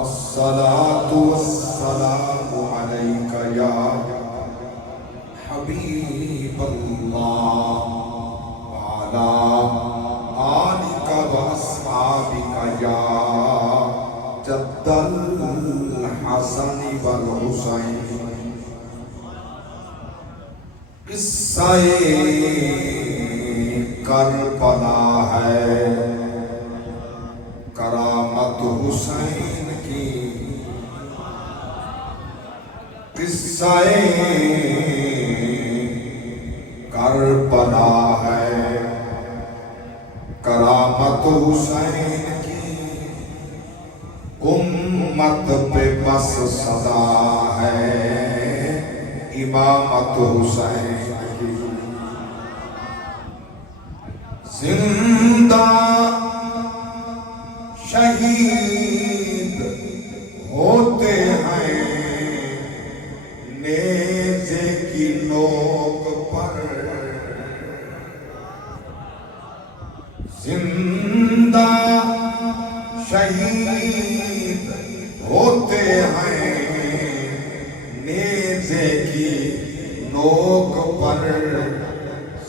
الصلاة والسلام عليك يا حبيب الله وعلى آلك وأصحابك يا جد الحسن والحسين قصہ کربلا ہے کرامت حسین کی قصہ کربلا ہے کرامت حسین کی امت پہ بس صدا ہے امامت حسین کی زندہ شہید ہوتے ہیں نیزے کی نوک پر زندہ شہید ہوتے ہیں نیزے کی نوک پر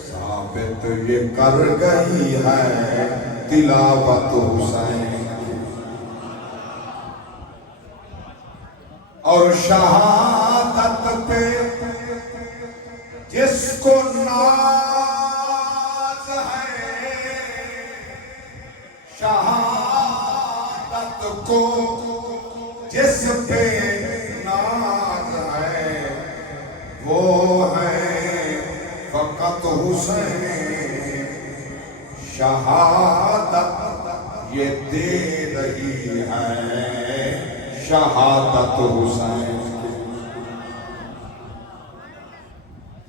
ثابت یہ کر گئی ہے تلاوت حسین اور شہادت پہ جس کو ناز ہے شہادت کو جس پہ ناز ہے وہ ہے فقط حسین شہادت یہ دے رہی ہے شہادت حسین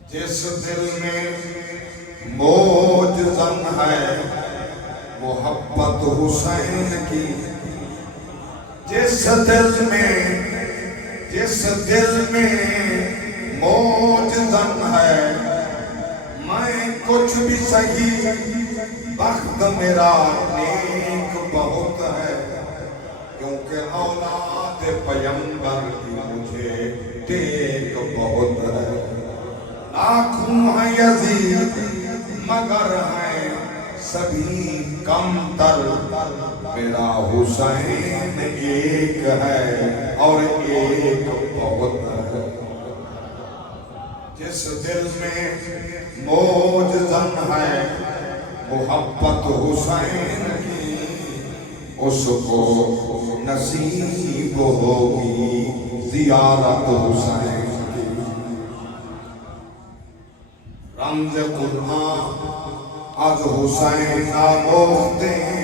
جس دل میں موج زن ہے محبت حسین کی جس دل میں موج زن ہے میں کچھ بھی صحیح بخت میرا نیک بہت ہے کیونکہ اولاد پیمبر کی مجھے ٹیک بہت ہے لاکھوں ہیں یزید مگر ہیں سبھی کم تر میرا حسین ایک ہے اور ایک بہت ہے جس دل میں موج زن ہے محبت حسین کی اس کو نصیب ہوگی زیارت حسین کی رمز قرآن از حسین آموختیں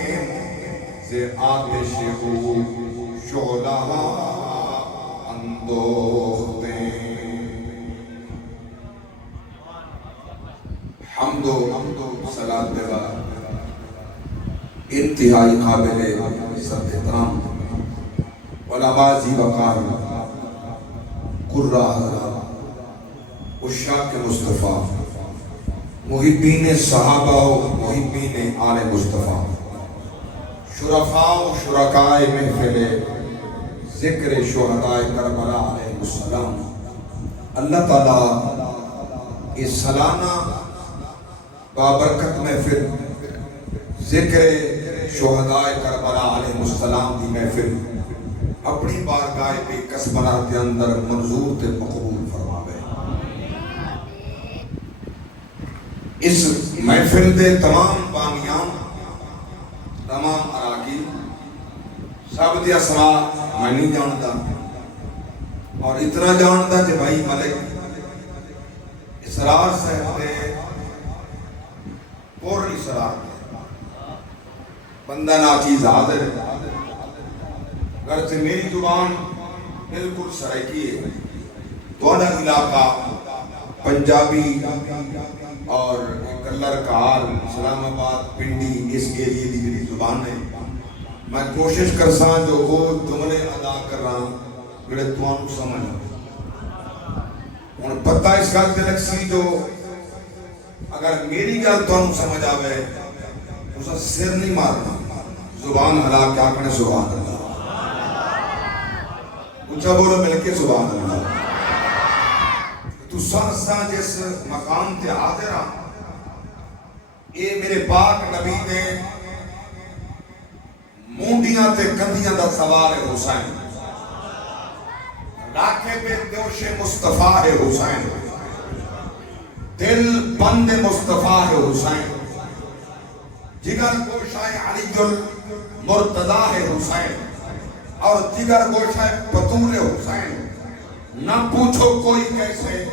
سے آتش ہو شعلہ اندوختیں حمد و صلاۃ دیوا انتہائی قابل سب احترام علماء ذی وقار قرہ حضرات عشاق مصطفیٰ محبین صحابہ و محبین آل مصطفیٰ شرفاء و شرکائے محفل ذکر شہداء کربلا علیہ السلام اللہ تعالیٰ اس سالانہ بابرکت محفل ذکر شہداء کربلا علیہ السلام دی محفل اپنی بارگاہ پہ قسمرات کے اندر منظور تے مقبول فرماوے اس محفل دے تمام بامیان تمام اراکین سب دی اسماء میں نہیں جانتا اور اتنا جانتا کہ بھائی ملک اسرار صاحب دے پور اسرار بندہ ناچیز حاضر گرچہ میری زبان بالکل سرائکی ہے دوڑا علاقہ پنجابی اور کلر کار اسلام آباد پنڈی اس ایریے دی میری زبان ہے میں کوشش کرساں جو وہ جملے ادا کر رہا ہوں میرے توانو سمجھ اور پتہ اس گل تے لگ سی جو اگر میری گل توانو سمجھ آوے اسا سر نہیں مارنا زبان ہلا کے آکھنے سبحان اللہ اونچا بولو مل کے سبحان اللہ. تو سانساں جس مقام تے حاضر ہاں اے میرے پاک نبی دے مونڈیاں تے کندیاں دا سوال ہے حسین. راکھے پہ دوش مصطفیٰ ہے حسین. دل بند مصطفیٰ ہے حسین. جگر گوشائے علی المرتضیٰ ہے حسین. اور جگر گوشائے بطول حسین. نہ پوچھو کوئی کیسے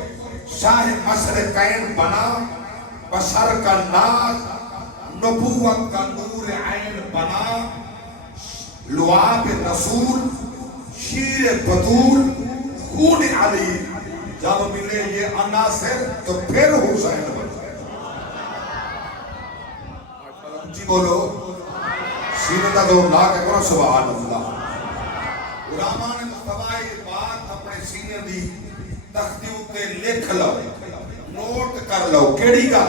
شاہ مشرقین بنا. بشر کا ناز نبوت کا نور عین بنا. لعاب رسول شیر بطول خون علی. جب ملے یہ عناصر تو پھر حسین بن جائے. جی بولو سینے کا دو لا کے کرو سبحان اللہ. علماء نے مصطفیٰ یہ بات اپنے سینے دی تختی اتے لکھ لو نوٹ کر لو. کیڑی گا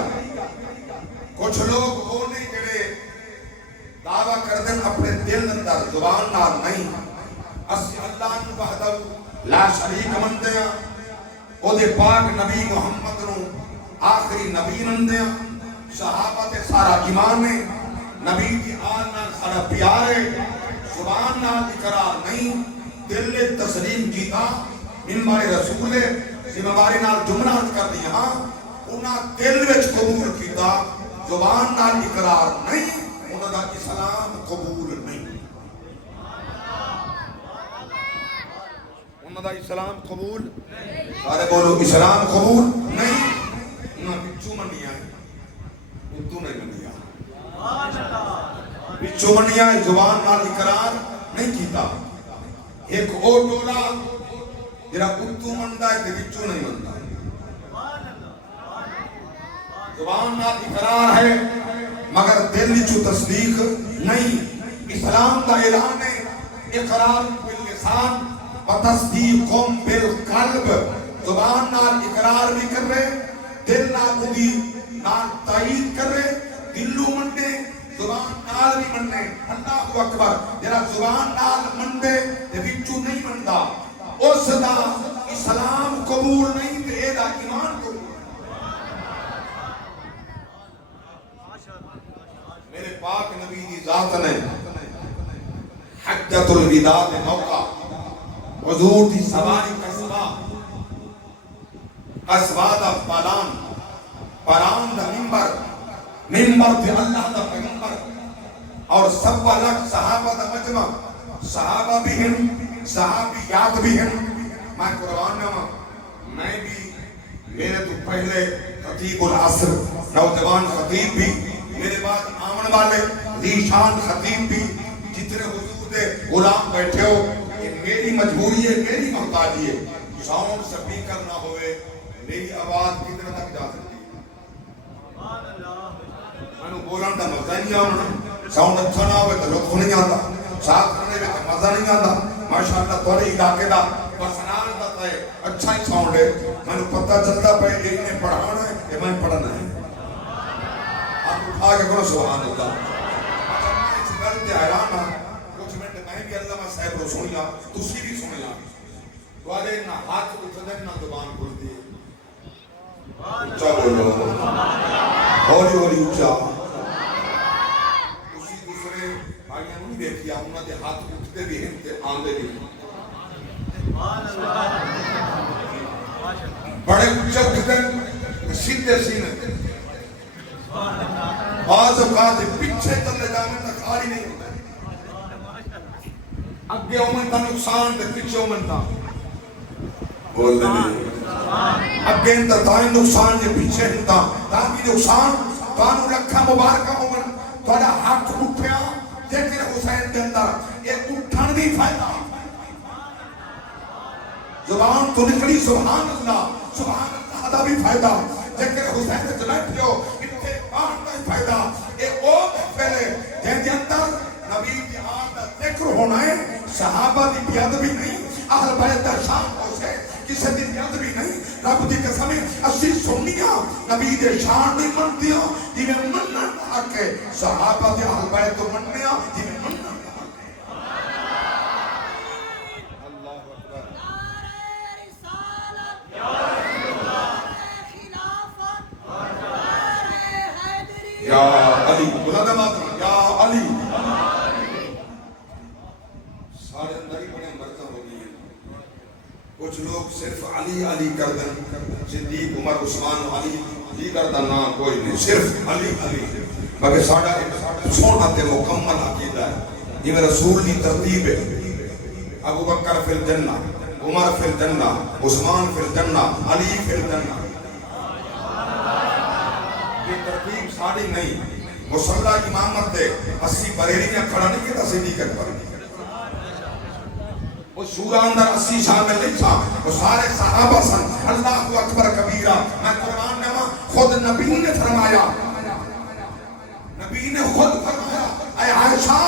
کچھ لوگ وہ نہیں جڑے دعویٰ کر دیں اپنے دل اندر زبان نال نہیں. اسی اللہ نو وحدہ لا شریک مندے ہیں. او دے پاک نبی محمد نو آخری نبی مندے ہیں. صحابہ تے سارا ایمان ہے. نبی دی آل نال سارا پیار ہے. زبان نال اقرار نہیں دل تسلیم کیتا. منبر رسول ذمہ داری نال جملہ کر دیا ہاں انہاں دل وچ قبول کیتا. زبان نال اقرار نہیں انہاں دا اسلام قبول نہیں. انہاں دا اسلام قبول سارے بولو اسلام قبول نہیں. انہاں بچو منیا اتو نہیں منیا. بچو منیا زبان نال اقرار نہیں کیتا. ایک او ٹولا جرا اتو مندا ہے تے بچو نہیں مندا. زبان نال اقرار ہے مگر دل وچوں تصدیق نہیں. اسلام دا اعلان ہے اقرار باللسان و تصدیق بالقلب. زبان نال اقرار بھی کر رہے دل نال دی نال تائید کر رہے دلو منڈے زبان نال بھی مننے. اللہ اکبر. جرا زبان نال منڈے تے وچوں نہیں مندا اس دا اسلام قبول نہیں تے اے دا ایمان قبول. میرے پاک نبی دی ذات نے حجۃ الوداع دے موقع حضور دی سواری قصبہ دا پالان دا منبر تے اللہ دا پیغمبر اور سوا لاکھ صحابہ دا مجمع. صحابہ بھی ہیں صحابیات بھی ہیں. میں قرآن میں بھی میرے تو پہلے خطیب العصر نوجوان خطیب بھی میرے بعد آمن والے ذیشان خطیب بھی جتنے حضور دے غلام بیٹھے ہو. یہ میری مجبوری ہے میری محتاجی ہے. ساؤنڈ سپیکر نہ ہوئے میری آواز کتنے تک جا سکتی ہے. میں نے بولن دا مزہ نہیں آنا. ساؤنڈ اچھا نہ ہوئے تو لطف نہیں آتا. ساتھ کرنے میں تو مزہ نہیں آتا. ماشاءاللہ تھوڑے علاقے دا پرسنال دا تے اچھا ہی ساؤنڈ ہے. میں نے پتہ چلتا پہ ایک نے پڑھانا ہے کہ میں پڑھنا ہے. آگے کرو سبحان اللہ. میں اس گل تے حیران ہاں. کچھ منٹ میں بھی علامہ صاحب رو سن لا تسی بھی سن لا. تواڈے نہ ہاتھ اٹھدے نہ زبان کھلدی. اونچا بولو ہولی ہولی اونچا. تسی دوسرے بھائیاں نہیں دیکھیا انہاں دے ہاتھ اٹھدے بھی ہیں تے آندے بھی ہیں. بڑے اونچے اٹھدے سیدھے سینے. بعض اوقات پیچھے چلے جانے تا خالی نہیں ہوتا. اگے اومن تا نقصان تے پیچھے اومن تا بول دے. اگے تا دائیں نقصان تے پیچھے تا تاکہ نقصان تانوں رکھا مبارکہ اومن تہاڈا ہاتھ اٹھیا ذکر حسین دے اندر یہ اٹھن دی فائدہ. زبان تو نکلی سبحان اللہ دا بھی فائدہ. ذکر حسین دے بیٹھے ہو فائدہ. ایک اور پہلے جن کے اندر نبی کی آل کا ذکر ہونا ہے. صحابہ کی بیادبی نہیں. اہل بیت کا شان ہو سے کسی کی بیادبی نہیں. رب دی قسم اسی سنیاں نبی دے شان نہیں منتیاں جی میں مننا حق ہے. صحابہ دے اہل بیت کو مننیاں جی میں مننا. اللہ اکبر. زیادہ بات یا علی سارے اندر ہی بڑے مرکز ہو گئی ہیں. کچھ لوگ صرف علی علی کر دیں, صدیق عمر عثمان علی جی کرتا نا کوئی نہیں, صرف علی علی. مگر ساڑھا سونا تے مکمل عقیدہ ہے, یہ میں رسول کی ترتیب ہے. ابو بکر فی الجنہ, عمر فی الجنہ, عثمان فی الجنہ, علی فی الجنہ. یہ ترتیب ساڑھی نہیں. مصلی کی امامت دے 80 بریلی میں کھڑا نہیں کیا صدیق اکبر. وہ شورا اندر 80 شامل نہیں تھا, وہ سارے صحابہ سن. اللہ اکبر کبیرہ. میں قرآن میں خود نبی نے فرمایا, نبی نے خود فرمایا اے عائشہ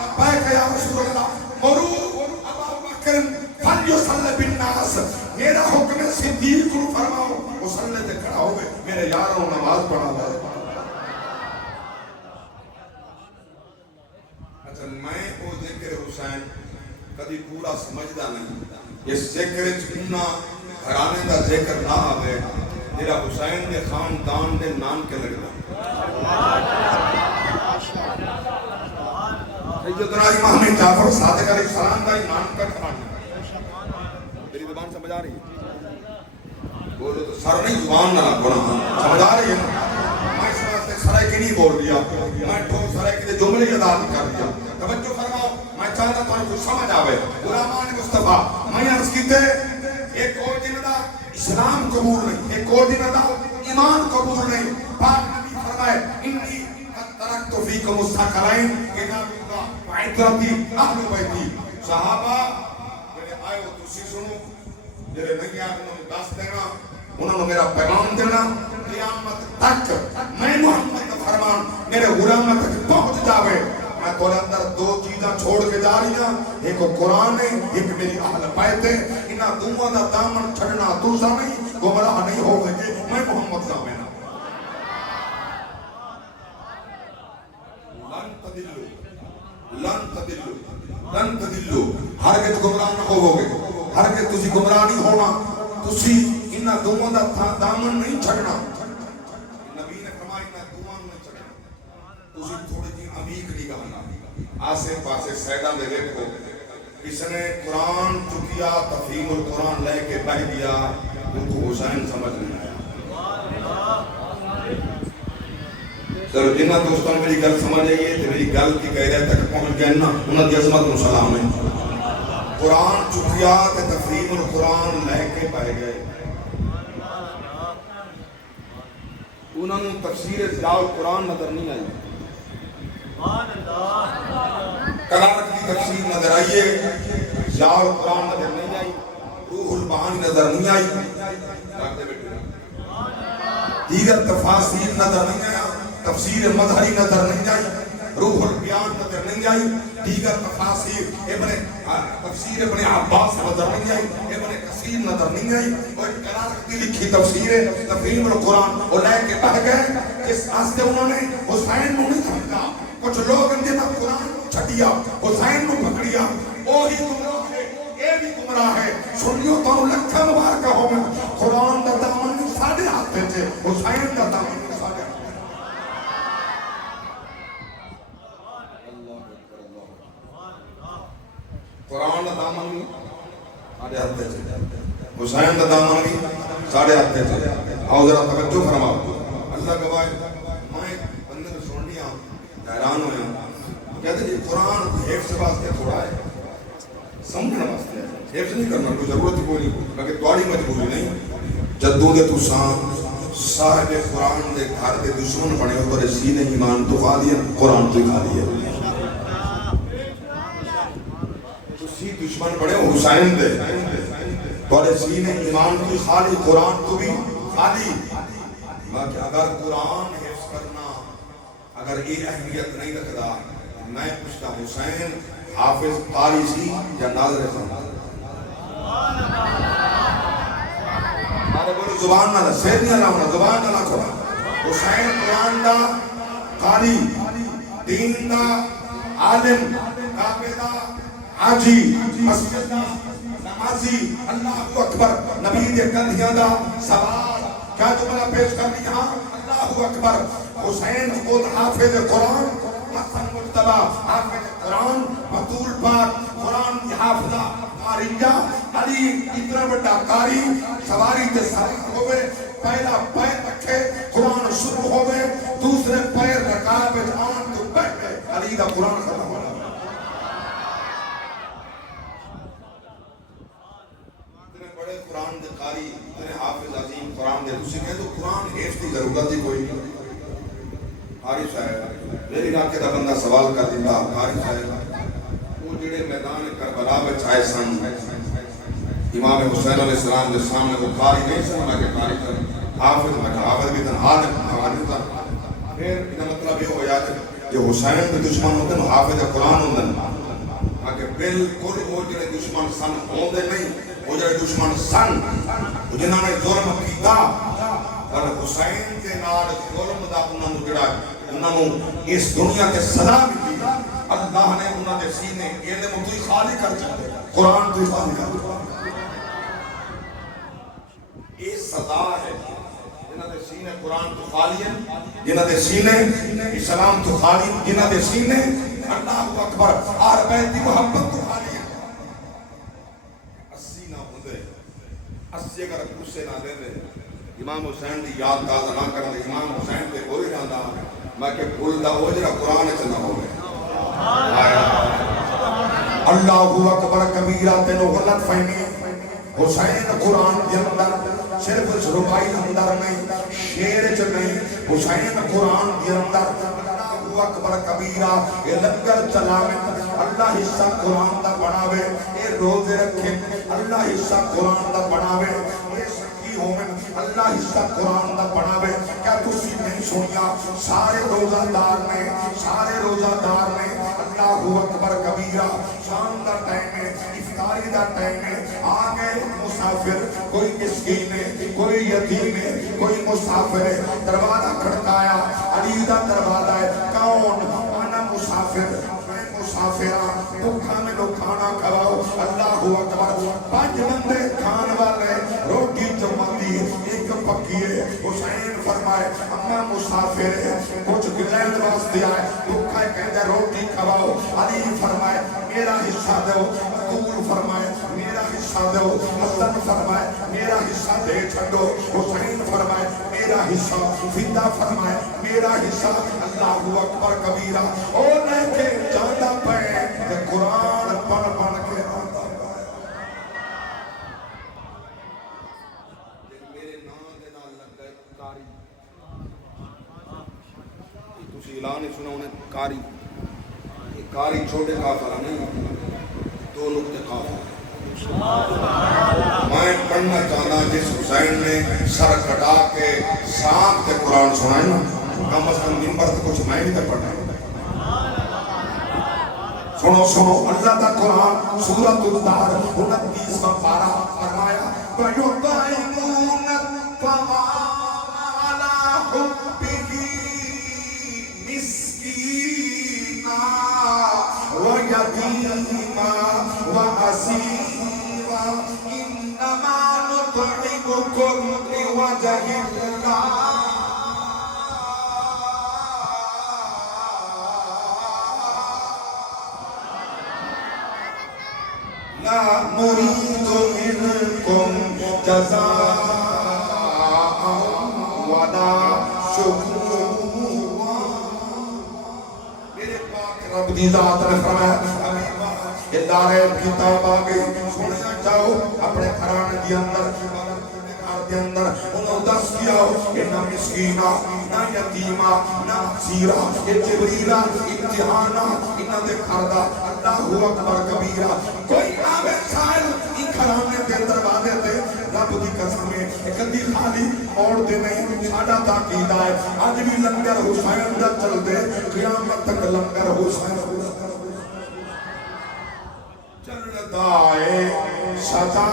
لبیک یا رسول اللہ مرو ابا بکر فلیصلی بالناس, میرا حکم ہے صدیق کو فرماؤ مصلی تے کھڑا ہوئے میرے یاروں نماز پڑھا دے. اچھا میں وہ ذکر حسین کبھی پورا سمجھدا نہیں. اس ذکر چنا گھرانے دا ذکر نہ آوے تیرا حسین دے خاندان دے نام کے لگدا. سیدنا امام جعفر صادق علیہ السلام کا نام کا کھانا. میری زبان سمجھ آ رہی ہے؟ بولو تو سر نہیں زبان نہ رکھنا, سمجھ آ رہی ہے نا؟ میں اس واسطے سرائے کی نہیں بول دیا, میں ٹھوک سرائے کی جملے ادا کر دیا. توجہ فرماؤ, میں چاہتا تھا کچھ سمجھ آوے. غلامان مصطفیٰ میں عرض کیتے ایک اور دن دا اسلام قبول نہیں, ایک اور دن دا ایمان قبول نہیں. پاک نبی فرمائے انی قد ترکت فیکم الثقلین کتاب اللہ وعترتی اہل بیتی. صحابہ جڑے آئے ہو تسی سنو, جڑے نہیں آئے انہوں نے دس دینا, انہوں نے میرا پیغام دینا. قیامت تک میں محمد کا فرمان میرے غلام تک پہنچ جاوے. میں تھوڑے اندر دو چیزاں چھوڑ کے جا رہی ہوں, ایک قرآن ہے, ایک میری اہل بیت ہے. انہاں دونوں دا دامن چھڑنا دوسرا نہیں, گمراہ نہیں ہو گئے. میں محمد کا میں لن تدلو لن تدلو لن تدلو, ہرگز گمراہ نہ ہو گے, ہرگز تسی گمراہ نہیں ہونا. تسی انہاں دونوں دا دامن نہیں چھڑنا. نبی نے فرمایا انہاں دونوں نہیں چھڑنا. تسی تھوڑی جی عمیق نگاہ آسے پاسے سیدہ دے دیکھو, کس نے قرآن چکیا تفہیم القرآن لے کے بہ دیا, ان کو حسین سمجھ نہیں آیا. سر جنہ دوستوں نے میری گل سمجھ آئیے تو میری گل کی قیدہ تک پہنچ گئے نا, انہوں نے عظمت و سلام ہے. قرآن چکیا تے تفہیم القرآن لے کے بہ گئے. انہوں نے تفسیر ضیاء القرآن نظر نہیں آئی, قرآن کی تفسیر نظر آئیے, ضیاء القرآن نظر نہیں آئی, روح البانی نظر نہیں آئی, دیگر تفاسیر نظر نہیں آیا, تفسیر مظہری نظر نہیں آئی, روح البیان نظر نہیں آئی, دیگر تفاسیر تفسیر ابن عباس نظر نہیں آئی, ابن کثیر نظر نہیں آئی. اور قرآن کی لکھی تفسیر ہے تفہیم القرآن وہ لے کے بہ گئے. اس واسطے انہوں نے حسین کو نہیں سمجھا. کچھ لوگ اندے میں قرآن چھٹیا, حسین کو پکڑیا, وہی گمراہ ہے, یہ بھی گمراہ ہے. سنیو تو لکھا مبارکہ ہو میں قرآن دا دامن نہیں ساڑھے ہاتھے تھے, حسین دا دامن نہیں ساڑھے ہاتھے. قرآن دا دامن نہیں ساڑھے ہاتھے تھے, حسین دا دامن نہیں ساڑھے ہاتھے تھے. آؤ ذرا توجہ فرماؤ. اللہ گواہ میں بندے کو سن لیا حیران ہویا. کہتے جی قرآن حفظ واسطے تھوڑا ہے, سمجھنا واسطے ہے, حفظ نہیں کرنا کوئی ضرورت ہی کوئی نہیں, بلکہ تواڑی مجبوری نہیں. جدوں دے تساں صاحب قرآن دے گھر دے دشمن بنے ہو تو سینے ایمان تو کھا دیا, قرآن تو کھا دیا. تسی دشمن بنے ہو حسین دے, تو سینے ایمان تو خالی, قرآن تو بھی خالی. باقی اگر قرآن حفظ کرنا اگر یہ اہمیت نہیں رکھتا, میں پوچھتا حسین حافظ قاری سی یا ناظر خان؟ مارے بولو زبان نہ سیر نہیں آنا, زبان نہ کھولا. حسین قرآن دا قاری, دین دا عالم, کعبے دا حاجی, مسجد دا نمازی, اللہ اکبر, نبی دے کندھیاں دا سوار. کیا جملہ پیش کر رہی ہاں, اللہ اکبر. حسین خود حافظ قرآن، حسن مجتبہ حافظ قرآن، بطول پاک قرآن کی حافظہ قاریہ، علی اتنا بڑا قاری سواری تے سوار ہوئے، پہلا پیر رکھے قرآن شروع ہوئے، دوسرے پیر رکاب آن تو بیٹھے علی دا قرآن ختم ہو رہا۔ اتنے بڑے قرآن دے قاری، اتنے حافظ عظیم قرآن دے، تسی کہے تو قرآن حفظ کی ضرورت ہی کوئی قاری صاحب میری علاقے دا بندہ سوال کر دیتا قاری صاحب وہ جڑے میدان کربلا وچ آئے سن امام حسین علیہ السلام دے سامنے وہ قاری نہیں سن میں کہ قاری کر حافظ میں کہ حافظ بھی تن عالم تھا پھر انہا مطلب یہ ہویا کہ جو حسین دے دشمن ہوتے ہیں حافظ قرآن ہوتے ہیں کہ بالکل وہ جڑے دشمن سن ہوندے نہیں وہ جڑے دشمن سن وہ جنہاں نے ظلم کیتا اور حسین کے نال ظلم دا انہاں نوں جڑا انہاں نوں اس دنیا کے سزا ملی اللہ نے انہاں دے سینے علم تو ہی خالی کر چکے قرآن تو ہی خالی کر چکے یہ سزا ہے جنہاں دے سینے قرآن تو خالی ہیں جنہاں دے سینے اسلام تو خالی ہیں جنہاں دے سینے اللہ اکبر آر بیت دی محبت تو خالی ہیں 80 نہ ہوندے 80 اگر کسے نہ دے دے امام حسین دی یاد تازہ نہ کرنے امام حسین تے کوئی جاندہ میں کہ بھول دا ہو جرا قرآن چنہ ہوئے اللہ اکبر کبیرہ تینو غلط فہمی حسین قرآن دی اندر صرف ربائی اندر نہیں شیر چ نہیں حسین قرآن دی اندر اللہ اکبر کبیرہ یہ لنگر چلاوے اللہ حصہ قرآن دا بناوے یہ روزے رکھے اللہ حصہ قرآن دا بناوے اللہ حصہ قرآن دا بناوے کیا تسی نہیں سنیا سارے روزہ دار نے اللہ اکبر کبیرہ شام دا ٹائم ہے افطاری دا ٹائم ہے آگے مسافر کوئی مسکین ہے کوئی یتیم ہے کوئی مسافر ہے دروازہ کھڑکایا علی دا دروازہ ہے کون انا مسافر مسافرہ بھوکا میں لوگ کھانا کھاؤ اللہ اکبر 5 بندے کھان والے روٹی چمندی ایک پکی ہے حسین فرمائے اما مسافر ہے کچھ گلین واسطے آئے بھوکا کہتے روٹی کھاؤ علی فرمائے میرا حصہ دو بطول فرمائے میرا حصہ دو حسن فرمائے میرا حصہ دے چھڑو حسین فرمائے میرا حصہ فدہ فرمائے میرا حصہ اللہ اکبر کبیرہ او لے کے جاندہ پہ قرآن پڑھ کے آتا میرے نام دے نال لگ گئے کاری تسی اعلان ہی سنا انہیں کاری چھوٹے کافرہ نہیں 2 نقطے کافر میں پڑھنا چاہنا جس حسین نے سر کٹا کے سانپ کے قرآن سنائے نا کم از کم نمبر تو کچھ میں بھی تک پڑھنا سنو اللہ دا قرآن سورۃ الدار 29واں پارہ فرمایا وَيُطْعِمُونَ الطَّعَامَ عَلَىٰ حُبِّهِ مِسْكِينًا وَيَتِيمًا وَأَسِيرًا إِنَّمَا نُطْعِمُكُمْ لِوَجْهِ اللَّهِ لا نريد منكم جزاء ولا شكورا میرے پاک رب دی ذات نے فرمایا ادارے کتاب آگئی سننا چاہو اپنے گھرانے دی اندر دے اندر انہوں دس کیا ہو کہ نہ مسکینہ نہ یتیمہ نہ سیرہ یہ جبریلہ امتحانہ انہوں دے کھردہ اللہ اکبر کبیرہ کوئی آوے سائل ان کھرانے دے دروازے دے رب دی قسمیں ایک دی خالی اور دے نہیں ساڑھا تاقیدہ ہے آج بھی لنگر حسین دا چل دے قیامت تک لنگر حسین چلتا ہے سدا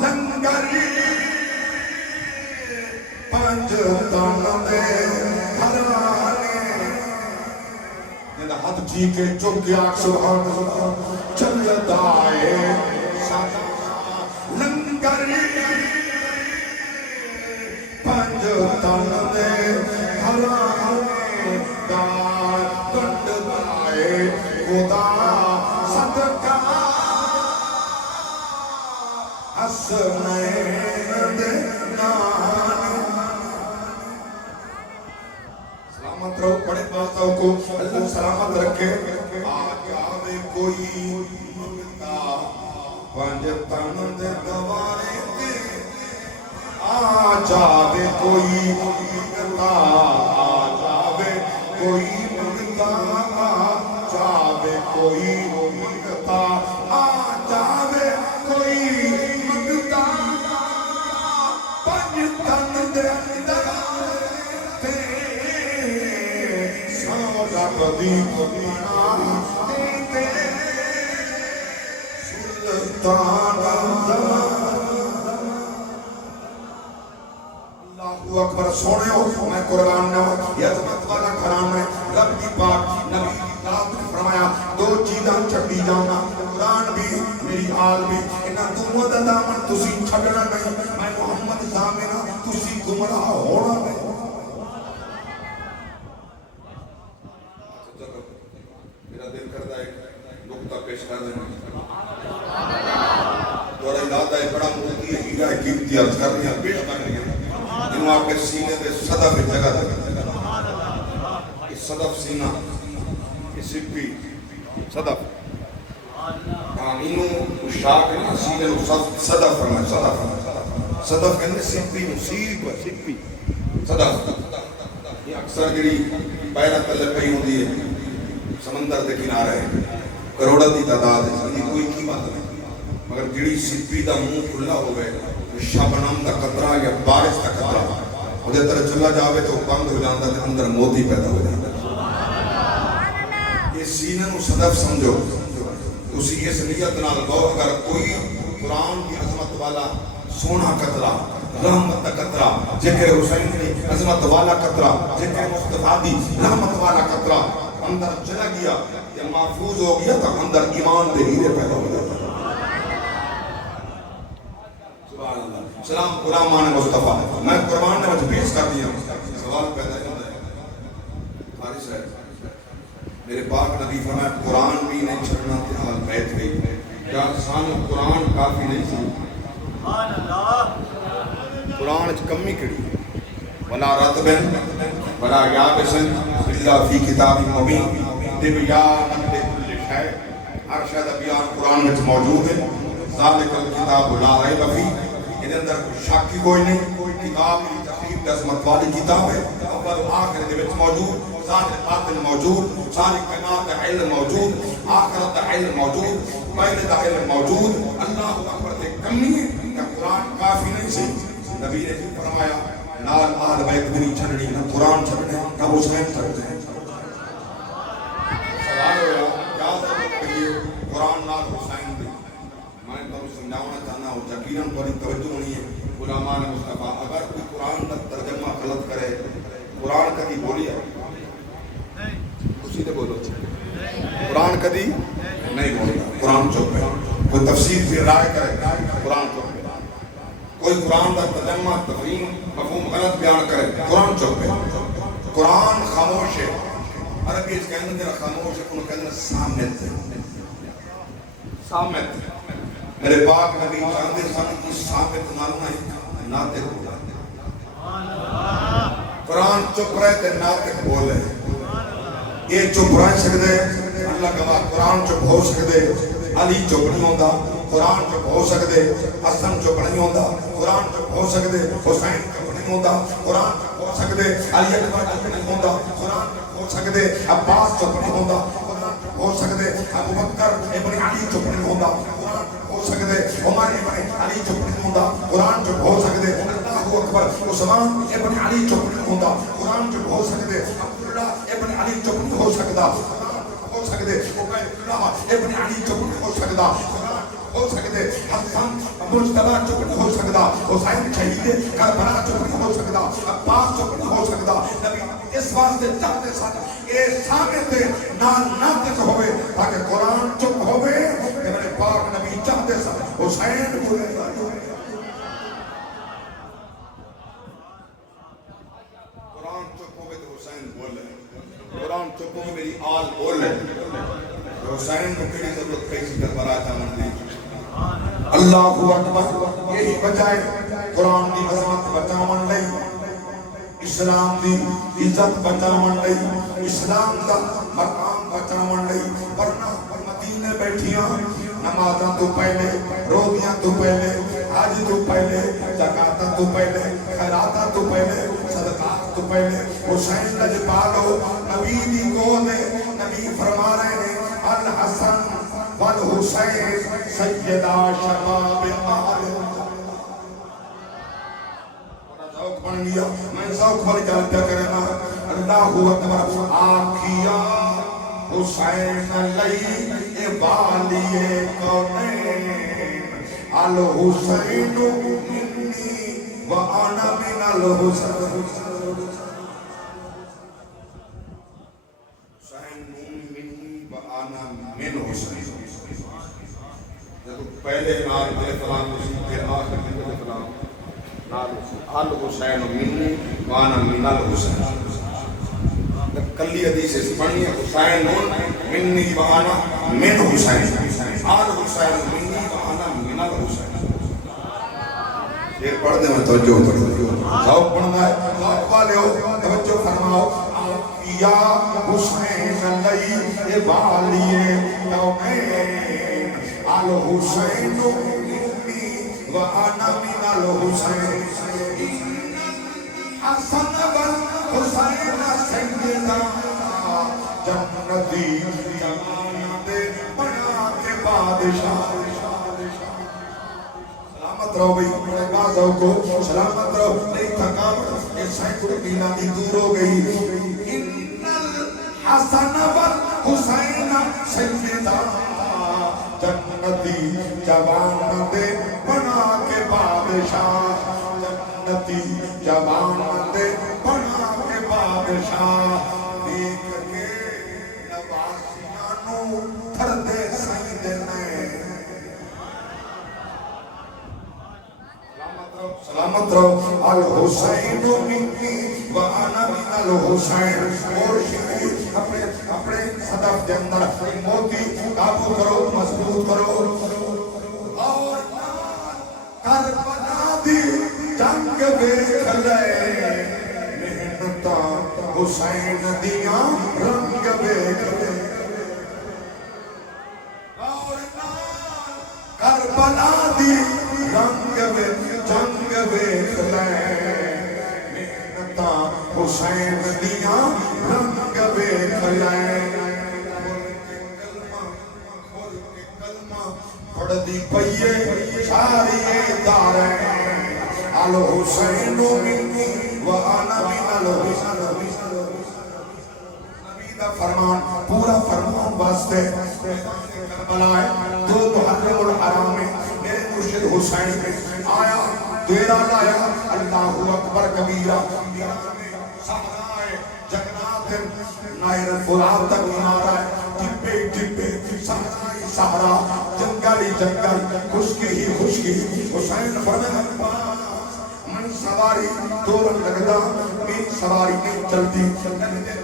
لنگری پنج تن دے گھرانے یہ ہاتھ جی کے چکیا سبحان اللہ چلتا ہے سدا لنگری پنج تن دے گھرانے حسنین دے نال سلامت رہو بڑے باتوں کو اللہ سلامت رکھے آ جاوے کوئی منگتا پنج تن دے دوارے تے آ جاوے کوئی منگتا آ جاوے کوئی منگتا آ جاوے کوئی منگتا آ جاوے کوئی منگتا پنج تن دے کبھی بنا دیتے سلطان اللہ اکبر سونے ہو میں قرآن نے یہ عظمت والا گھرانہ ہے رب کی پاک نبی کی ذات نے فرمایا دو چیزاں چھڈی جانا قرآن بھی میری آل بھی انہاں دوواں دا دامن تسی چھڈنا نہیں میں محمد ضامن تسی گمراہ ہونا نہیں دل کرتا ہے نقطہ پیش کر دیں اور ارادہ ہے بڑا موتی ہے ہیرا ہے قیمتی عرض کر رہی ہیں پیش کر رہی ہیں جنہوں آپ کے سینے پہ صدف جگہ دے اس صدف سینہ اس سپی صدف آمینوں اشاق ہے سینے صدف فرمائے صدف کہنے سپی نصیب سپی صدف یہ اکثر جڑی پہلا طلب پہی ہوندی ہے سمندر دے کنارے کروڑا دی تعداد ہے اس کی کوئی قیمت نہیں مگر جڑی سپی دا منہ کھلا ہوئے شبنم دا قطرہ یا بارش دا قطرہ مجھے طرح چلا جاوے تو بند ہو جاندہ تے اندر موتی پیدا ہو جاندہ یہ سینہ نو صدف سمجھو اسی اس نیت نال گو اگر کوئی قرآن کی عظمت والا سونا قطرہ رحمت دا قطرہ جکے حسین کی عظمت والا قطرہ جکے مصطفیٰ دی رحمت والا قطرہ اندر چلا گیا یا محفوظ ہو گیا تو اندر ایمان دے ہیرے پیدا ہو جاتا سبحان اللہ سلام قرآن مان مصطفیٰ میں قرآن نے مجھے پیش کر دیا سوال پیدا ہوتا ہے حارث ہے میرے پاک نبی فرمائے قرآن بھی نہیں چھڑنا تھے حال بیت گئی کیا سان قرآن کافی نہیں تھی قرآن اچھ کمی کری ولا رتبن ولا یابسن اللہ فی کتاب مبین تبیان لکل شیء ہر شے دا بیان قرآن میں موجود ہے ذالک الکتاب لا ریب فیہ ان اندر شک کی کوئی نہیں کتاب کی تحقیق عظمت والی کتاب ہے اول و آخر دے وچ موجود ذات باطن موجود ساری کائنات کا علم موجود آخرت کا علم موجود پہلے کا علم موجود اللہ اکبر تے کمی ہے کہ قرآن کافی نہیں سی نبی نے فرمایا نال آل بیت بھی نہیں چھڑنی نہ قرآن چھڑنے نہ حسین چھڑنے سوال ہویا کیا ضرورت کریے قرآن نال حسین بھی میں تو سمجھاؤنا چاہنا ہوں یقیناً پر توجہ نہیں ہے علماء مصطفیٰ اگر کوئی قرآن کا ترجمہ غلط کرے قرآن کدی بولی ہے اسی نے بولو قرآن کدی نہیں بولی قرآن چپ ہے کوئی تفسیر پھر رائے کرے قرآن چپ ہے کوئی قرآن کا ترجمہ تفہیم مفہوم غلط بیان کرے قرآن چپ ہے قرآن خاموش ہے عربی اس کہنے جنہا خاموش ہے انہوں کہنے سامت ہے سامت میرے پاک نبی چاندے سن کی سامت نالنا ہے ناطق ہو قرآن چپ رہے تھے ناطق بولے یہ چپ رہ سکتے اللہ کا قرآن چپ ہو سکتے علی چپ نہیں ہوتا قرآن چپ ہو سکتے حسن چپ نہیں ہوتا قرآن چپ ہو سکتے حسین چپ نہیں ہوتا قرآن چپ ہو سکتے علی اکبر چپ نہیں ہوتا قرآن چپ ہو سکتے عباس چپ نہیں ہوتا قرآن چپ ہو سکتے ابو بکر ابن علی چپ نہیں ہوتا قرآن چپ ہو سکتے عمر ابن علی چپ نہیں ہوتا قرآن چپ ہو سکتے اللہ اکبر عثمان ابن علی چپ نہیں ہوتا قرآن چپ ہو سکتے عبداللہ ابن علی چپ نہیں ہو سکتا ہو سکتے عبید ابن علی چپ نہیں ہو سکتا ہو سکتے حسن مجتبہ چپ نہیں ہو سکتا حسین شہید کربلا چپ نہیں ہو سکتا عباس چپ نہیں ہو سکتا نبی اس واسطے چاہتے ساتھ اے ثابت ناطق ہوئے تاکہ قرآن چپ ہوئے کہ میرے پاک نبی چاہتے ساتھ حسین بولے قرآن چپ ہوئے تو حسین بولے قرآن چپ ہوئے میری آل بولے حسین کو کڑی ضرورت کیسی کربلا چاہنے اللہ اکبر یہی وجہ ہے قرآن دی عظمت بچاون لئی، اسلام دی عزت بچاون لئی، اسلام دا مقام بچاون لئی، ورنہ مدینے بیٹھیاں نمازاں تو پہلے، روزیاں تو پہلے، حج تو پہلے، زکاتاں تو پہلے، خیراتاں تو پہلے، صدقات تو پہلے حسین لجپالو نبی دی گود ہے۔ نبی فرما رہے ہیں الحسن والحسین سیدہ شباب آل ذوق بن گیا، میں ذوق والی گل پہ کرنا۔ اللہ اکبر آکھیا حسین لئی اے والی کونین الحسین منی وانا من الحسین، حسین منی وانا من حسین۔ پہلے نال دے کلام پھر آخر دے کلام الحسین منی وانا من الحسین، کلی حدیث سے پڑھنی ہے حسین منی وانا من حسین، الحسین منی وانا من الحسین۔ یہ پڑھ دیں میں توجہ کرو، ذوق پڑھنا ہے، ذوق والے ہو توجہ فرماؤ۔ یا حسین لئی اے والی کونین الحسین منی وانا من الحسین، حسن والحسین سیدہ جنتی جوانہ دے بنا کے بادشاہ۔ سلامت رہو بھئی بازوں کو، سلامت رہو، نہیں تھکاوٹ یہ سینکڑوں میلہ دی دور ہو گئی۔ ان الحسن والحسین سیدہ جنتی جوانہ دے بنا کے بادشاہ، جنتی جوانہ دے بنا کے بادشاہ، دیکھ کے نواسیانو تھردے سیدے نئے۔ سلامت رہو الحسین منی وانا من الحسین۔ اور شریف اپنے صدف کے اندر موتی قابو کرو، مضبوط کرو۔ اور کربلا دی جنگ دیکھ لے، محنتاں حسین دیاں رنگ دیکھ لے۔ اور کربلا دی رنگ جنگ دیکھ لے، محنتاں حسین دیاں رنگ دیکھ لے۔ پڑھ دی پئیے ساری داریں الحسین منی وانا من الحسین۔ نبی دا فرمان پورا فرمان واسطے کربلا ہے، دو محرم الحرام میں میرے مرشد حسین میں آیا، تیرا لایا اللہ اکبر کبیرہ، صحرائے جنات نائر فرات تک کنارہ ہے، ٹپے ٹپے صحرائی صحرا، جنگلی جنگل، خشکی ہی خشکی۔ حسین فرمایا من سواری دورن لگتا، میری سواری نہیں چلتی،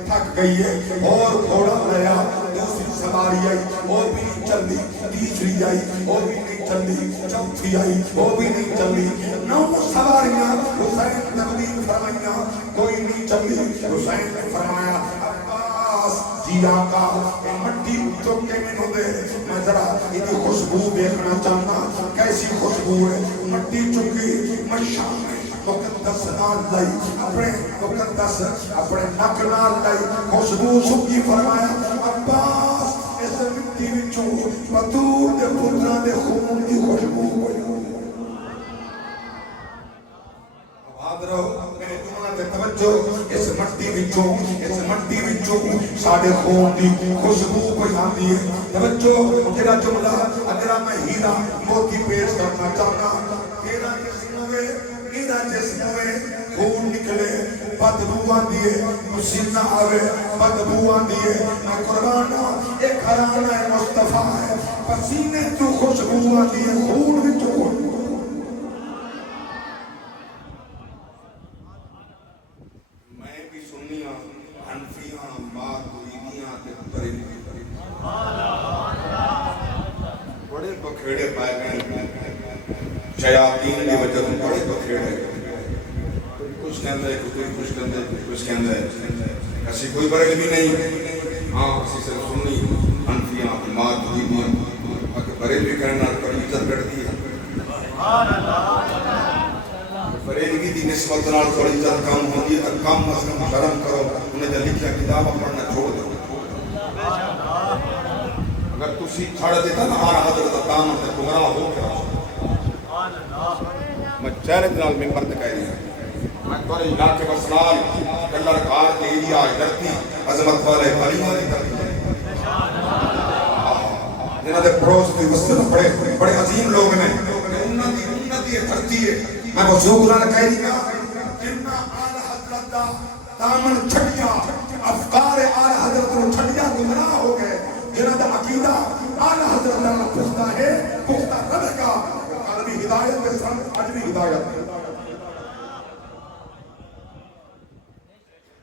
تھک گئی ہے، اور گھوڑا لیا، دوسری سواری آئی وہ بھی نہیں چلتی، تیسری آئی وہ بھی نہیں چلتی، چوتھی آئی وہ بھی نہیں چلتی، 9 سواریاں حسین تقدیم فرمائیاں کوئی نہیں چلتی۔ حسین نے فرمایا عباس جی آقا مٹی چوکے میں نو دے، میں ذرا اتنی خوشبو دیکھنا چاہنا کیسی خوشبو ہے۔ مٹی چکی مشام مقدس نال لائی، اپنے مقدس اپنے نک نال لائی، خوشبو سکی فرمایا عباس اس مٹی وچوں بطور دے پتراں دے خون دی خوشبو ہوئی۔ آباد رہو میرے جمعہ تے توجہ، اس مٹی وچوں ساڑے خون دی خوشبو کوئی آندی ہے۔ توجہ تیرا جملہ اگر میں ہیرا موتی پیش کرنا چاہنا، تیرا جسم ہوئے میرا جسم ہوئے خون نکلے بدبو آندی ہے، پسینہ آوے بدبو آندی ہے، میں قربانہ ایک گھرانہ مصطفیٰ ہے، پسینے تو خوشبو آندی ہے، خون وچوں خوشبو۔ میں بھی سنیاں حنفیاں ماتریدیاں تے بڑے بکھیڑے پائے گئے شیاطین دی وجہ تو بڑے بکھیڑے کچھ کہندے کچھ کہندے کچھ کہندے ایسی کوئی بریلوی نہیں ہاں اسی سے سنی انفیاں ماتریدیاں اگر بریلوی کہنا پر عزت کرتی ہے بریلوی دی نسبت نال تھوڑی عزت کم ہوتی ہے تو کم از کم شرم کرو انہیں جو لکھیا کتاب پڑھنا چھوڑ دو اگر تسی چھڑ دیتا نا آرہ حضرت دامن تے گمراہ ہو کے میں چیلنج نال ممبر تے کہہ رہی ہوں میں تھوڑے علاقے بسلال کلر کار تے ایریا دھرتی عظمت والے کلیمہ دی دھرتی جنہاں دے پڑوس دی وسط بڑے عظیم لوگ نے انہاں دی دھرتی ہے میں بزرگ نال کہہ رہی ہوں جنہاں آل حضرت دا دامن چھڑیا افکار آل حضرت نو چھڑیا گمراہ ہو گئے جنہاں دا عقیدہ آل حضرت نال پختہ ہے پختہ رہے گا کل بھی ہدایت کے ساتھ آج بھی ہدایت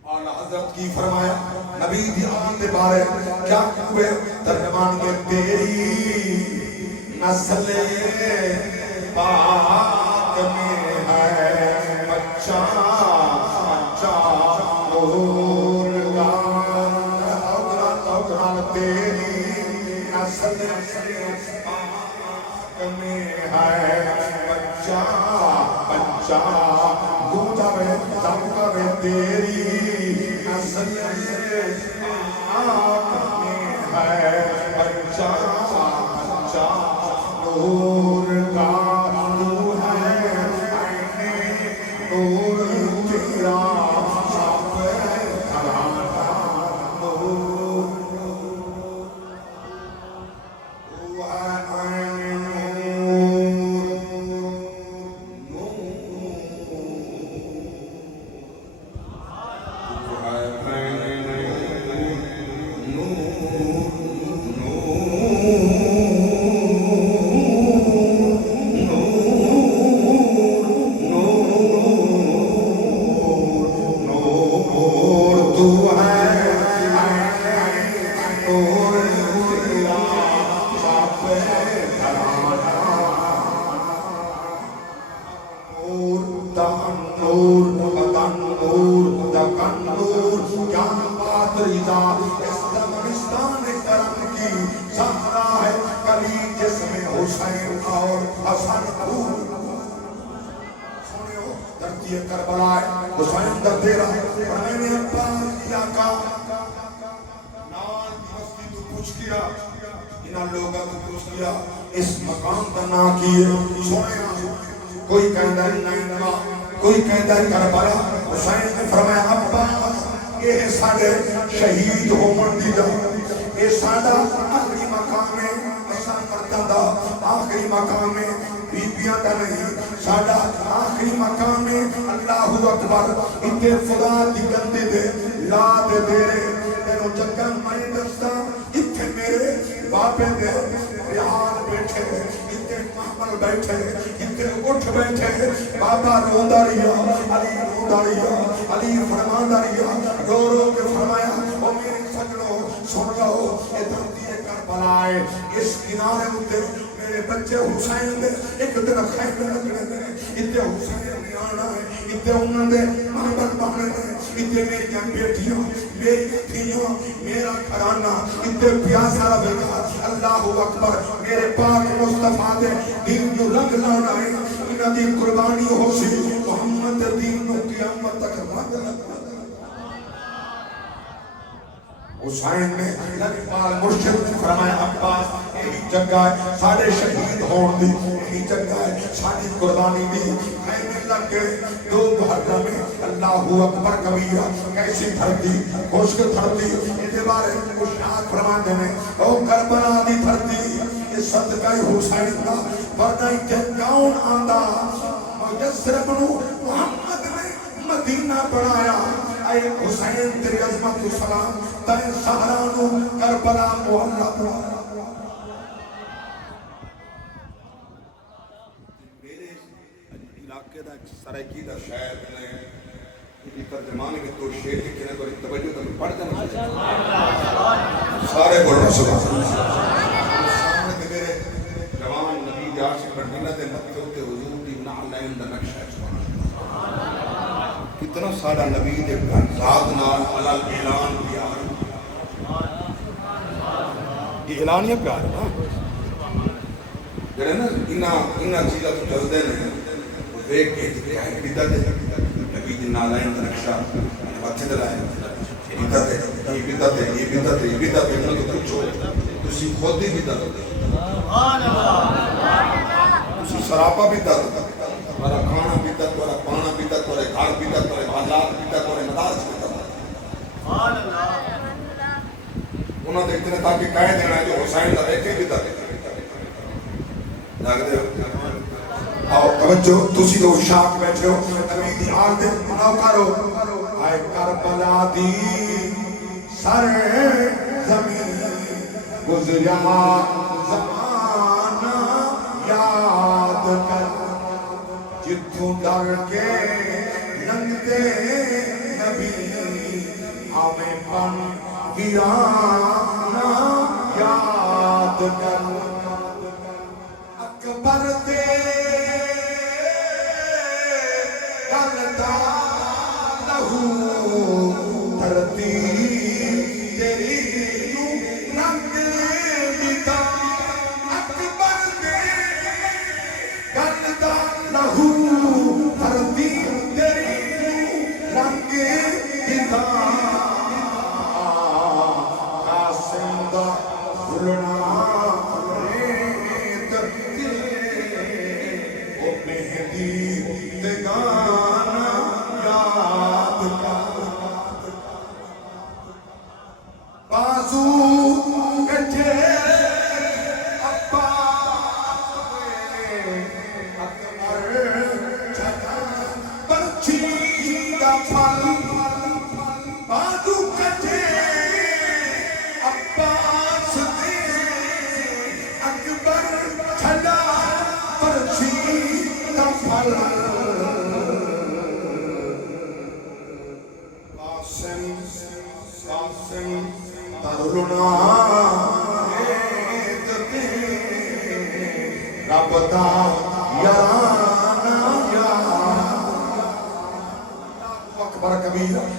آل حضرت کی فرمایا نبی دی آمد بارے کیا ہوئے ترجمان میں تیری نسل پاک میں ہے بچہ تیری نسل پاک میں ہے بچہ دم تیری نسل پاک میں ہے بچہ نور کا روح ہے نور تیرا اس مقام کا نا کیے کوئی کہندہ ہے نائنہ کوئی کہندہ ہے کربلا حسین نے فرمایا عباس یہ ساڑے شہید ہو مندی دا یہ ساڑا آخری مقام ہے ایسا مردہ آخری مقام ہے بیبیاں دا نہیں ساڑا آخری مقام ہے اللہ اکبر اتنے خدا دی گندے دے لا دے دے تینو جگہ میں دستا اتنے میرے باپے دے ریحان بیٹھے اتنے محمل بیٹھے اتنے اٹھ بیٹھے بابا روندہ ریا علی روندہ ریا علی فرماندہ ریا رو رو کے فرمایا او میری سجنوں سن رہو یہ دھرتی کربلا ہے اس کنارے ہوتے میرے بچے حسین دے ایک دن خیمے رکھنے دے اتنے حسین نے آنا ہے اتنے انہوں نے محبت بہنے دے اتنے میری بیٹیاں میری تھیاں میرا گھرانہ اتنے پیاسا رہے گا اللہ اکبر میرے پاک مصطفیٰ دے دین جو رنگ لانا ہے انہوں دی قربانی ہو سی محمد دین نو قیامت تک رنگ لگا حسین نے لکپال مرشد نے فرمایا عباس یہی جگہ ہے سارے شہید ہون دی یہی جگہ ہے ساری قربانی دی خیمے لگ گئے دو محرم میں اللہ اکبر کبیرہ کیسی دھرتی خوشک دھرتی یہ بارے مشاہد فرما دینے او کربلا دی دھرتی یہ صدقہ حسین کا ورنہ جنگاؤن آندہ مجسر بنو محمد نے مدینہ بڑھایا اے حسین تیری عظمت و سلام تائیں سہرانو کربلا محلہ بڑھایا میرے علاقے دا سرائکی دا شہر میں یہ ترجمانے کے تو شیر کے کہنے کو توجہ تک پڑھ جانا سارے بڑھ رہا سبحان سامنے میرے جوان نبی جاشق مدینہ دے مکہ ہوتے ہوئے حسین دا نقشہ کتنا سارا نبی دے گھر ذات نال علل اعلان کیا یہ اعلانیہ پیار ہے جڑے نا انہاں چیزاں تو چلدے نے دیکھ کے کیا ہے بدعت ہے نبی دے نالائن دا نقشہ ماتھے تے لائے یہ بدعت ہے یہ بدعت ہے یہ بدعت ہے یہ بدعت ہے تو پوچھو تسی خود ہی بدعت ہے سبحان اللہ تسی سراپا بدعت ہے تمہارا کھانا بدعت تمہارا پانا بدعت تمہارے گھر بدعت تمہارے حالات بدعت تمہارے مدارس بدعت سبحان اللہ انہوں نے اتنے تاکہ کہہ دینا ہے جو حسین دا دیکھے بدعت ہے لگ دے آؤ توجہ تسی تو شاک بیٹھے ہو نبی دی آل دے مناو کرو آئے کربلا دی سر زمین گزریا زمانہ یاد کر جتوں ڈر کے لنگتے نبی ہمیں پن ویرانہ یاد کر اکبر دے گلتا لہو دھرتی تیری رنگ بتا اکبر دے گلتا لہو دھرتی تیری رنگ بتا قاسم دا بھولنا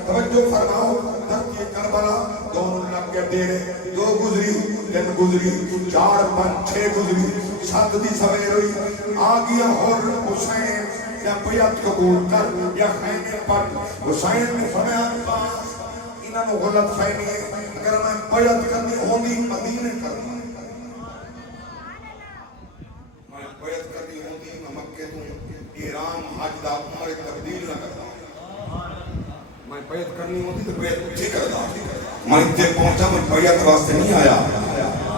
توجہ فرماؤ دھرتی کربلا دونوں لگ کے ڈیرے دو گزری تین گزری چار پانچ چھ گزری سات دی سویر ہوئی آگیا ہور حسین یا بیعت قبول کر یا خیمے پر حسین نے فرمایا انہاں نو غلط فہمی ہے اگر میں بیعت کرنی ہوندی مدینے کرنی میں بیعت کرنی ہوندی میں مکے تو احرام حج دا عمر تبدیل نہ کرتا میں بیعت کرنی ہوتی تو بیعت مجھے کرتا میں اتنے پہنچا میں بیعت واسطے نہیں آیا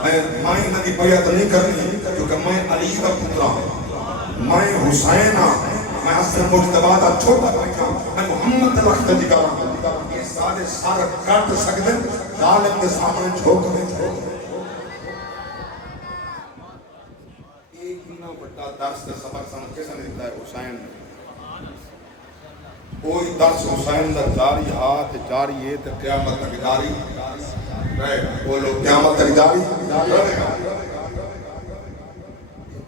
میں انہاں دی بیعت نہیں کرنی کیونکہ میں علی کا پترا ہوں میں حسین ہاں میں حسن مجتبہ دا چھوٹا بچا میں محمد وقت دکھا رہا یہ سارے کٹ سکتے ظالم کے سامنے جھوک میں ایک اتنا بڑا درس کا سبق سمجھ کیسا نہیں دیتا ہے حسین کوئی درس حسین دا جاری ہاتھ جاری ہے تو قیامت تک جاری رہے گا بولو قیامت تک جاری رہے گا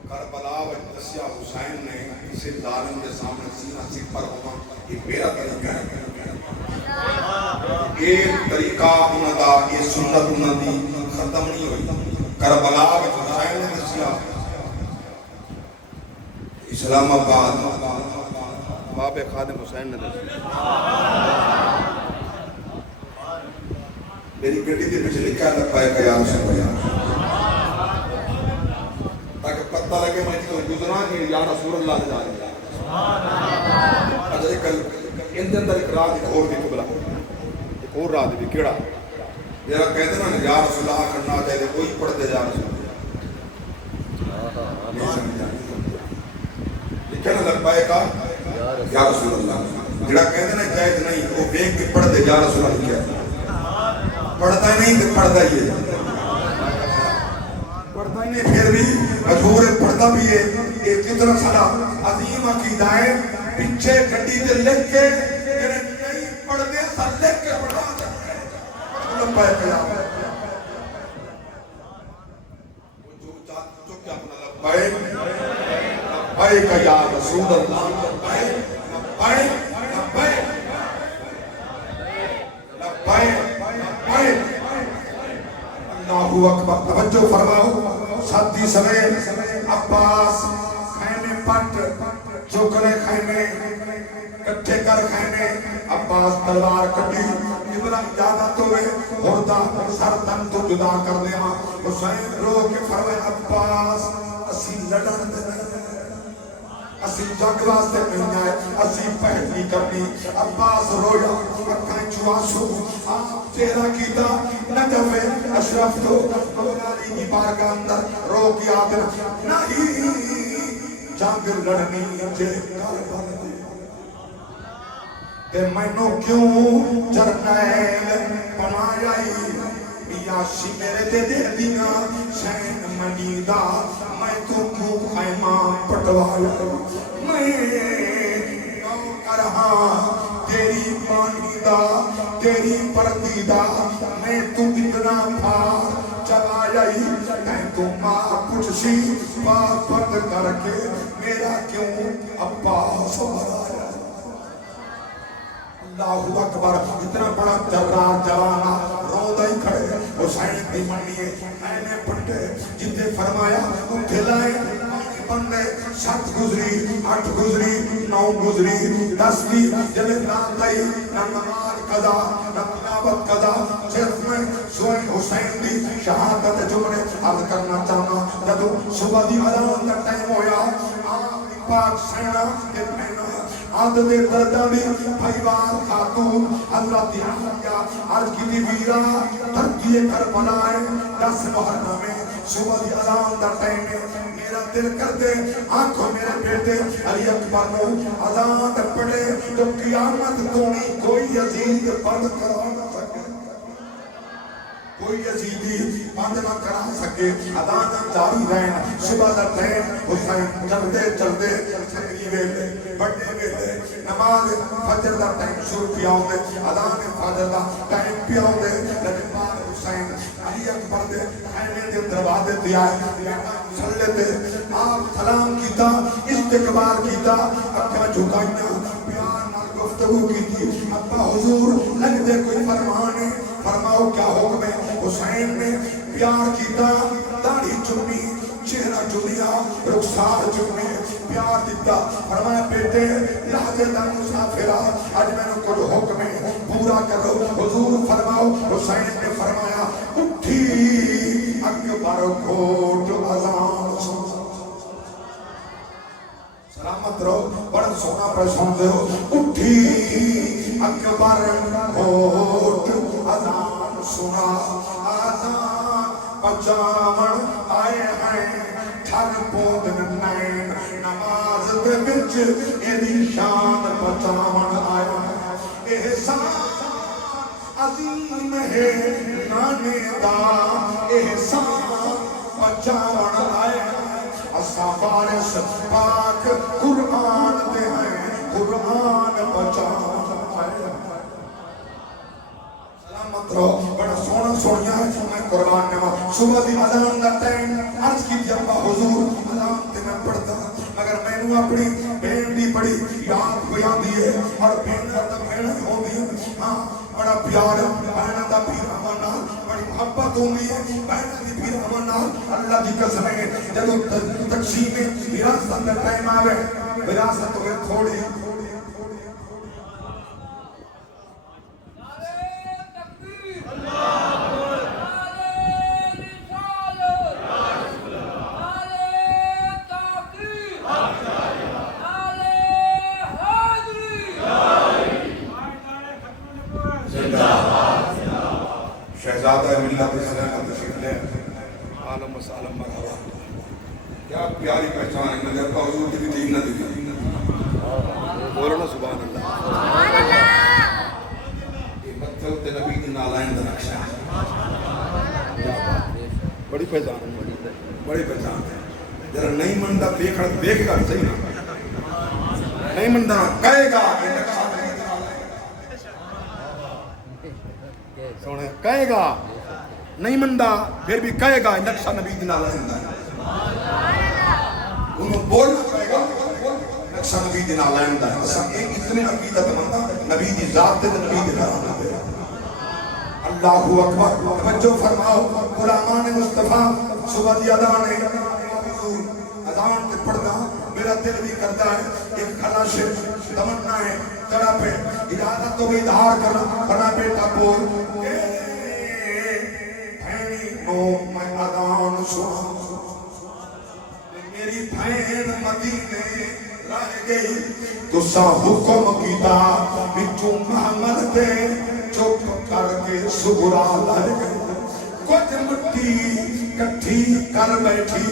کربلا و دسیا حسین نے کسی ظالم کے سامنے سینہ سکھ پر ہونا یہ میرا طریقہ ہے ایک طریقہ انہوں دا یہ سنت انہوں دی ختم نہیں ہوئی کربلا و حسین نے دسیا اسلام آباد باب خادم حسین نے دسیا میری گھٹی دے پیچھے لکھا ہے پائے کا یا رسول اللہ تاکہ پتہ لگے میں تو گزرا کہ یا رسول اللہ نے جانے اچھا ایک ان دن در ایک رات ایک اور بھی قبلہ ایک اور رات بھی کیڑا جیرا کہتے ہیں نا یا رسول اللہ کرنا چاہتے کوئی پڑھتے یا رسول اللہ نہیں سمجھا لکھا نا لبائے کا یا رسول اللہ جیڑا کہتے ہیں نا جائز نہیں وہ بیگ کے پڑھتے یا رسول اللہ کیا پڑھتا ہی نہیں تو پڑھتا ہی ہے پڑھتا ہی نہیں پھر بھی مجبور ہے پڑھتا بھی ہے ایک کتنا سارا عظیم عقیدہ ہے پیچھے گھٹی تے لکھ کے نہیں پڑھتے سر لکھ کے پڑھا لمبا ہے قیام بھائی لبیک یا رسول اللہ لبیک لبیک لبیک لبیک لبیک اللہ اکبر توجہ فرماؤ ساتھی سمیت عباس خیمے پٹ چکرے خیمے کٹھے کر خیمے عباس تلوار کٹی ابن اجازت ہوئے ہوتا سر تن تو جدا کر دیا حسین رو کے فرمائے عباس اسی لڑن دے اسی جنگ واسطے نہیں آئے اسی پہلی کرنی عباس رویا اکھائیں چواسو آپ چہرہ کیتا نجف اشرف تو مولالی کی بارگاہ اندر رو کی آدر نہیں جنگ لڑنی جے کاربان دے تے مینوں کیوں جرنیل بنایائی بیاشی میرے دے دے دینا شین منیدہ میں تو کیوں خیمہ پٹوایا میں نوکرہاں تیری مانیدہ تیری پردیدہ میں تو اتنا بھار چلایائی میں تو ماں کچھ سی بات بند کر کے میرا کیوں عباس بنایا اللہ اکبر اتنا بڑا جبرار جوانا رو دائی کھڑے حسین دی منیے اینے پٹے جتے فرمایا اٹھے لائے بندے 7 گزری 8 گزری 9 گزری 10 دی جلے نام دائی نہ نماز قضا نہ تلاوت قضا صرف میں سوئن حسین دی شہادت جمعے عرض کرنا چاہنا جدو صبح دی اذان کا ٹائم ہویا آپ پاک سینہ کے مہینہ عادت درجہ بھی بھائیوان خاتون حضرت عالیہ عرض کی دی ویرا ترکیے کر بنائے 10 محرم میں صبح دی اذان دا ٹائم میں میرا دل کر دے آنکھوں میرے بیٹے علی اکبر نو اذان پڑھے تو قیامت تو نہیں کوئی یزید بند کرا نہ سکے کوئی یزیدی بند نہ کرا سکے اذان جاری رہن صبح دا ٹائم حسین چلتے چلتے سنگی ویلے بڑے ویلے نماز فجر دا ٹائم شروع کیا ہوندے اذان فجر دا ٹائم پیا ہوندے لیکن بعد حسین علی اکبر دے خیمے دے دروازے تے آئے صلی تے آپ سلام کیتا استقبال کیتا اکھاں جھکائیاں پیار نال گفتگو کیتی ابا حضور لگ دے کوئی فرمان ہے فرماؤ کیا حکم ہے حسین نے پیار کیتا داڑھی چمی چہرہ چمیا رخسار چمی پیار دیتا فرمایا بیٹے لہجے دا مسافرہ آج میں نے کچھ حکم ہے پورا کرو حضور فرماؤ حسین نے فرمایا اٹھی اکبر گھوٹ اذان سلامت رہو بڑا سونا پر سنتے ہو اٹھی اکبر گھوٹ اذان سنا اذان پچامن آئے ہیں تھر پودن نین نماز دے بچ ایدی شان پچامن آئے ہیں احسان عظیم ہے نانے دا احسان پچامن آئے ہیں اسا وارث پاک قرآن دے ہیں قرآن پچامن آئے ہیں سلامت رہو بڑا سونا سونیا میں قربان نما صبح دی اذان دا ٹائم عرض کی جب حضور اذان تے میں پڑھتا مگر میں نے اپنی بہن دی بڑی یاد ہو جاندی ہے اور بہن دا بہن ہوندی ہے ہاں بڑا پیار بہن دا پیر امن نال بڑی محبت ہوندی ہے بہن دی پیر امن نال اللہ دی قسم ہے جب تقسیم وراثت دا ٹائم آوے وراثت ہوئے تھوڑی شہزادہ ملت اسلام کا تشریف لے عالم و سالم مرحبا کیا پیاری پہچان ہے مگر کا حضور کی بھی نہ دی بولو نا سبحان اللہ یہ بچوں تے نبی کے نالائن دا نقشہ بڑی پہچان ہے بڑی پہچان ہے ذرا نہیں مندا دیکھ گا صحیح نہیں مندا کہے گا کہ نقشہ سونے کہے گا نہیں مندا پھر بھی کہے گا نقشہ نبی دن آلہ انہوں بولنا پڑے گا اکثر نبی دے نال لیندا ہے اساں اے اتنے عقیدت مند ہاں نبی دی ذات تے نبی دے گھرانے دے اللہ اکبر توجہ فرماؤ غلامان مصطفیٰ صبح دی اذان ہے اذان تے پڑھدا میرا دل بھی کرتا ہے ایک خواہش تمنا ہے چڑھا پہ اجازت تو بھی اظہار کرنا بنا بیٹا بول بھینی نو میں اذان سنا میری بھین مدینے رہ گئی تو سا حکم کیتا بچوں محمد دے چپ کر کے سغرا لے گئی کچھ مٹی کٹھی کر بیٹھی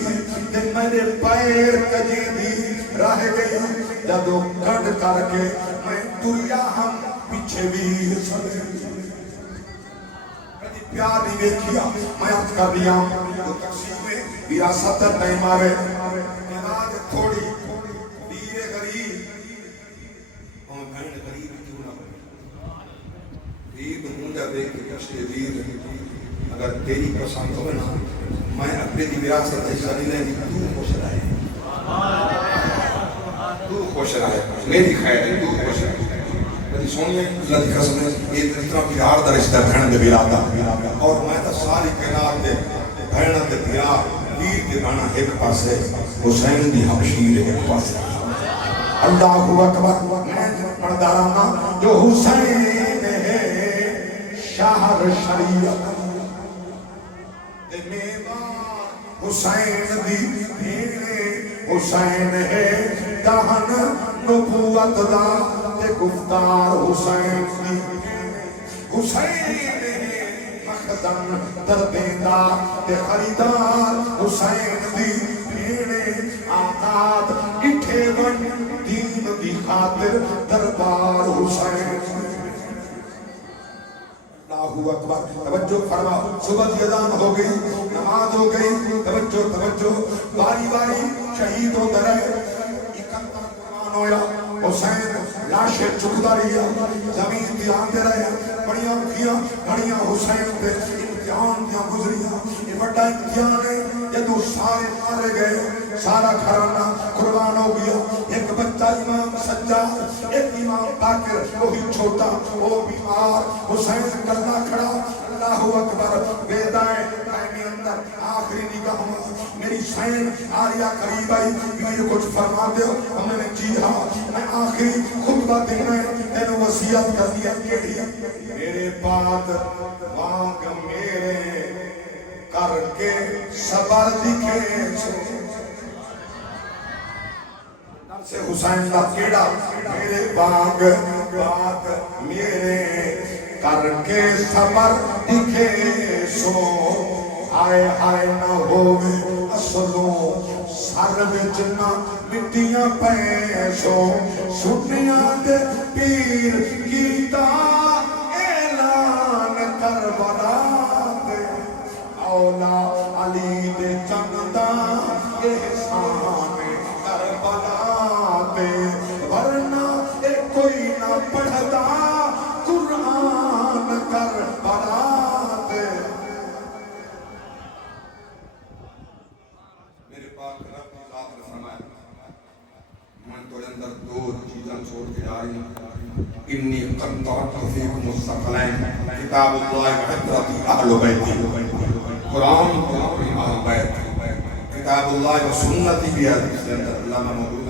تے میرے پیر کجی دی رہ گئی جدو کٹ کر کے میں دنیا ہم پیچھے بھی سڑے کدی پیار نہیں دیکھیا میں عرض کر دیا تو تقسیم میں وراثت ٹائم آوے آج تھوڑی دیر غریب اور بہن غریب کیوں نہ غریب مونجا دیکھ کے کشتے دیر اگر تیری پسند ہوئے نا میں اپنے دی وراثت حصہ نہیں لیں تو خوش رہے تو خوش رہے میری خیر ہے تو خوش رہے میری سونی ہے اللہ دی قسم ہے یہ اتنا پیار دا رشتہ بہن دے بیرادا اور میں تا ساری کائنات دے بہن دے پیار پیر دے بہنا ایک پاسے حسین دی ہمشیر ایک پاسے اللہ اکبر میں پردارانا جو حسین ہے شہر شریعت حسین دی بھیڑے حسین ہے دہن نبوت دا تے گفتار حسین دی حسین ہے مخزن دردیندہ تے خریدار حسین دی بھیڑے آقاد اٹھے ون دین دی خاطر دربار حسین اللہ اکبر توجہ فرما صبح کی اذان ہو گئی نماز ہو گئی توجہ توجہ باری باری شہید ہو گئے 71 قربان ہویا حسین لاشے چکتا رہیا زمین کی آندے رہے بڑیاں مکھیاں بڑیاں حسین دے امتحان دیاں گزریاں یہ بڑا امتحان ہے جدو سارے مارے گئے سارا گھرانہ قربان ہو گیا ایک بچہ امام سجاد ایک امام باقر وہی چھوٹا وہ بیمار حسین کلہ کھڑا اللہ اکبر بیدائیں قائمی اندر آخری نگاہ میری سین آریا قریب آئی یہ کچھ فرما دے ہمیں نے جی ہاں میں آخری خطبہ دینا ہے تینوں وصیت کر دیا کیڑی میرے بعد مانگ میرے کر کے صبر دکھے سے حسین کا کیڑا میرے باغ بات میرے کر کے صبر دکھے سو آئے آئے نہ ہوئے اصلوں سر وچ نہ مٹیاں پیسوں سنیاں دے پیر کیتا اعلان کربلا دے اولا علی دے چندہ احسان کربلا دے ورنہ اے کوئی نہ پڑھتا قرآن کربلا دے میرے پاک رب کی ذات نے فرمایا من تو اندر دو چیزاں چھوڑ کے آئی انی قد ترکت فیکم الثقلین کتاب اللہ وحضرتی اہل بیتی قرآن اور اہل بیت کتاب اللہ و سنتی بھی حدیث کے اندر علامہ موجود